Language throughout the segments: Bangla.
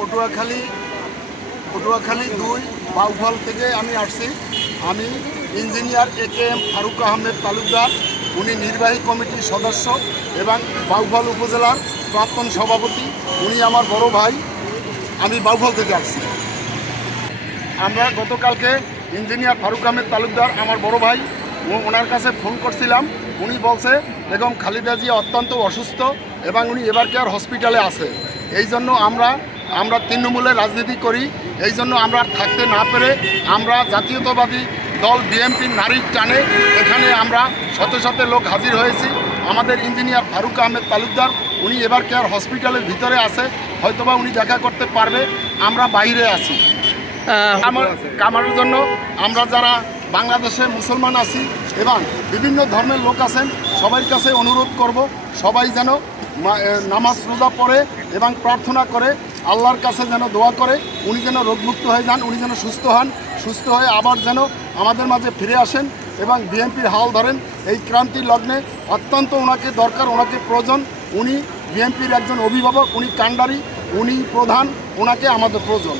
পটুয়াখালী পটুয়াখালী দুই, বাউফল থেকে আমি আসছি। আমি engineer A K M Faruk Ahmed Talukdar, উনি নির্বাহী কমিটির সদস্য এবং বাউফল উপজেলার প্রাক্তন সভাপতি। উনি আমার বড় ভাই, আমি বাউফল থেকে আসছি। আমরা গতকালকে ইঞ্জিনিয়ার ফারুক আহমেদ তালুকদার, আমার বড় ভাই ওনার কাছে ফোন করছিলাম। উনি বলছে, বেগম খালেদা জিয়া অত্যন্ত অসুস্থ এবং উনি এবার কেয়ার হসপিটালে আছে? এই জন্য আমরা আমরা তৃণমূলের রাজনীতি করি এই জন্য আমরা থাকতে না পেরে আমরা জাতীয়তাবাদী দল বিএনপির নারীর টানে এখানে আমরা শত শত লোক হাজির হয়েছি। আমাদের ইঞ্জিনিয়ার ফারুক আহমেদ তালুকদার উনি এবার কেয়ার হসপিটালের ভিতরে আছে হয়তোবা উনি দেখা করতে পারবে আমরা বাইরে আছি। কামানোর জন্য আমরা যারা বাংলাদেশে মুসলমান আছি এবং বিভিন্ন ধর্মের লোক আছেন সবার কাছে অনুরোধ করব সবাই যেন নামাজ রোজা পড়ে এবং প্রার্থনা করে আল্লাহর কাছে যেন দোয়া করে উনি যেন রোগমুক্ত হয়ে যান উনি যেন সুস্থ হন সুস্থ হয়ে আবার যেন আমাদের মাঝে ফিরে আসেন এবং বিএনপির হাল ধরেন। এই ক্রান্তি লগ্নে অত্যন্ত ওনাকে দরকার ওনাকে প্রয়োজন। উনি বিএনপির একজন অভিভাবক উনি কাণ্ডারি উনি প্রধান ওনাকে আমাদের প্রয়োজন।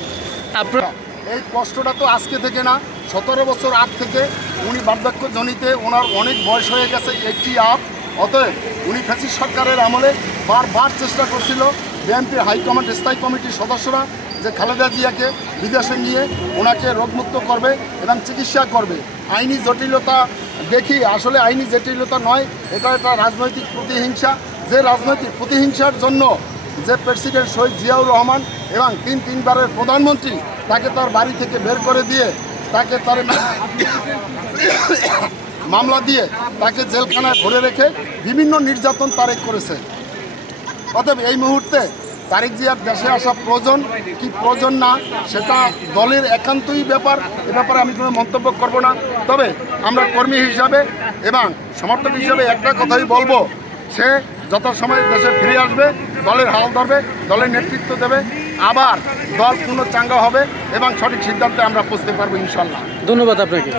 এই কষ্টটা তো আজকে থেকে না সতেরো বছর আগ থেকে উনি বার্ধক্য জনিতে ওনার অনেক বয়স হয়ে গেছে, একটি আপ। অতএব উনি ফ্যাসিস সরকারের আমলে বারবার চেষ্টা করছিল বিএনপির হাইকমান্ড স্থায়ী কমিটির সদস্যরা যে খালেদা জিয়াকে বিদেশে নিয়ে ওনাকে রোগমুক্ত করবে এবং চিকিৎসা করবে। আইনি জটিলতা দেখি, আসলে আইনি জটিলতা নয়, এটা একটা রাজনৈতিক প্রতিহিংসা। যে রাজনৈতিক প্রতিহিংসার জন্য যে প্রেসিডেন্ট শহীদ জিয়াউর রহমান এবং তিন তিনবারের প্রধানমন্ত্রী তাকে তার বাড়ি থেকে বের করে দিয়ে তাকে তার মামলা দিয়ে তাকে জেলখানায় ভরে রেখে বিভিন্ন নির্যাতন তারেক করেছে। অতএব এই মুহূর্তে তারেক জিয়ার দেশে আসা প্রয়োজন, কি প্রয়োজন না, সেটা দলের একান্তই ব্যাপার, এ ব্যাপারে আমি কোনো মন্তব্য করব না। তবে আমরা কর্মী হিসাবে এবং সমর্থক হিসাবে একটা কথাই বলব, সে যথাসময়ে দেশে ফিরে আসবে। দলের হাল ধরবে, দলের নেতৃত্ব দেবে, আবার দল পুনর্চাঙ্গা চাঙ্গা হবে এবং সঠিক সিদ্ধান্তে আমরা পৌঁছতে পারব ইনশাল্লাহ। ধন্যবাদ আপনাকে।